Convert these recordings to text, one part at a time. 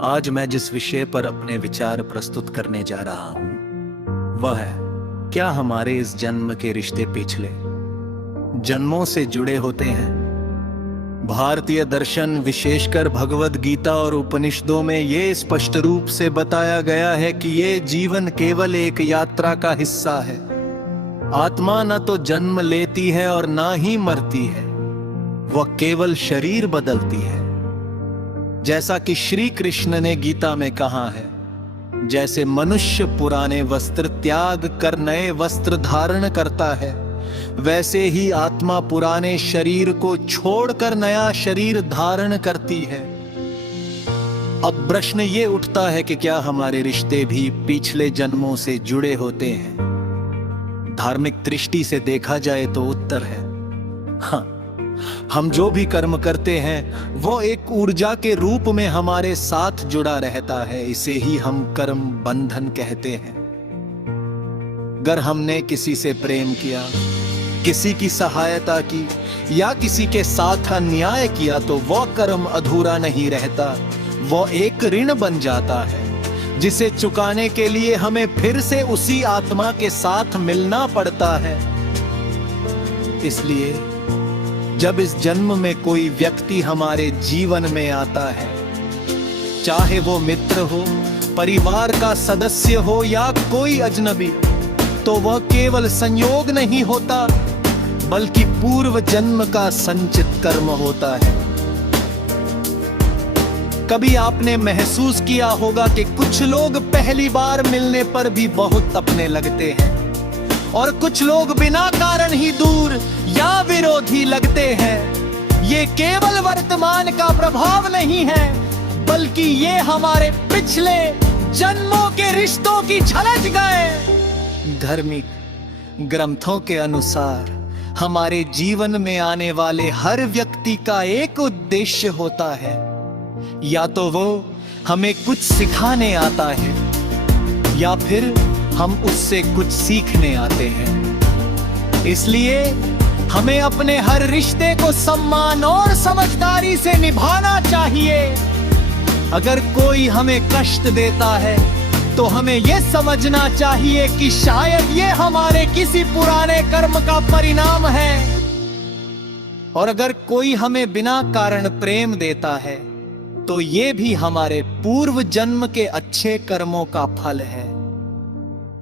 आज मैं जिस विषय पर अपने विचार प्रस्तुत करने जा रहा हूं वह है, क्या हमारे इस जन्म के रिश्ते पिछले जन्मों से जुड़े होते हैं। भारतीय दर्शन, विशेषकर भगवद गीता और उपनिषदों में ये स्पष्ट रूप से बताया गया है कि ये जीवन केवल एक यात्रा का हिस्सा है। आत्मा न तो जन्म लेती है और ना ही मरती है, वह केवल शरीर बदलती है। जैसा कि श्री कृष्ण ने गीता में कहा है, जैसे मनुष्य पुराने वस्त्र त्याग कर नए वस्त्र धारण करता है, वैसे ही आत्मा पुराने शरीर को छोड़कर नया शरीर धारण करती है। अब प्रश्न ये उठता है कि क्या हमारे रिश्ते भी पिछले जन्मों से जुड़े होते हैं। धार्मिक दृष्टि से देखा जाए तो उत्तर है हाँ। हम जो भी कर्म करते हैं वो एक ऊर्जा के रूप में हमारे साथ जुड़ा रहता है। इसे ही हम कर्म बंधन कहते हैं। अगर हमने किसी से प्रेम किया, किसी की सहायता की या किसी के साथ अन्याय किया तो वह कर्म अधूरा नहीं रहता, वह एक ऋण बन जाता है जिसे चुकाने के लिए हमें फिर से उसी आत्मा के साथ मिलना पड़ता है। इसलिए जब इस जन्म में कोई व्यक्ति हमारे जीवन में आता है, चाहे वो मित्र हो, परिवार का सदस्य हो या कोई अजनबी, तो वह केवल संयोग नहीं होता बल्कि पूर्व जन्म का संचित कर्म होता है। कभी आपने महसूस किया होगा कि कुछ लोग पहली बार मिलने पर भी बहुत अपने लगते हैं और कुछ लोग बिना कारण ही दूर या विरोधी लगते हैं। ये केवल वर्तमान का प्रभाव नहीं है बल्कि ये हमारे पिछले जन्मों के रिश्तों की झलक गए। धार्मिक ग्रंथों के अनुसार हमारे जीवन में आने वाले हर व्यक्ति का एक उद्देश्य होता है, या तो वो हमें कुछ सिखाने आता है या फिर हम उससे कुछ सीखने आते हैं। इसलिए हमें अपने हर रिश्ते को सम्मान और समझदारी से निभाना चाहिए। अगर कोई हमें कष्ट देता है तो हमें यह समझना चाहिए कि शायद ये हमारे किसी पुराने कर्म का परिणाम है। और अगर कोई हमें बिना कारण प्रेम देता है तो ये भी हमारे पूर्व जन्म के अच्छे कर्मों का फल है।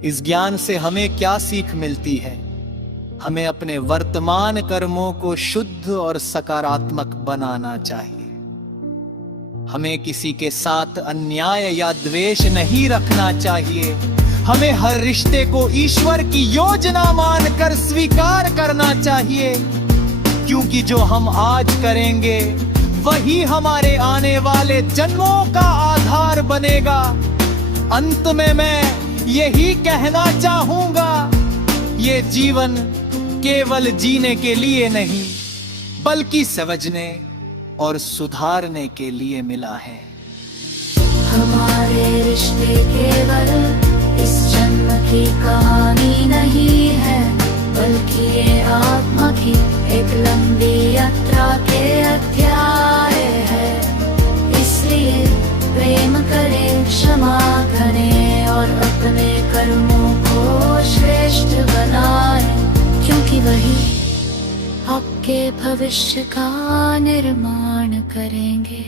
इस ज्ञान से हमें क्या सीख मिलती है? हमें अपने वर्तमान कर्मों को शुद्ध और सकारात्मक बनाना चाहिए। हमें किसी के साथ अन्याय या द्वेष नहीं रखना चाहिए। हमें हर रिश्ते को ईश्वर की योजना मानकर स्वीकार करना चाहिए, क्योंकि जो हम आज करेंगे वही हमारे आने वाले जन्मों का आधार बनेगा। अंत में मैं यही कहना चाहूंगा, ये जीवन केवल जीने के लिए नहीं बल्कि समझने और सुधारने के लिए मिला है। हमारे रिश्ते केवल इस जन्म की कहानी नहीं है, बल्कि ये आत्मा की एक लंबी यात्रा के अध्याय है। इसलिए प्रेम करें, क्षमा करें और अपने कर्मों को श्रेष्ठ बनाएं, क्योंकि वही आपके भविष्य का निर्माण करेंगे।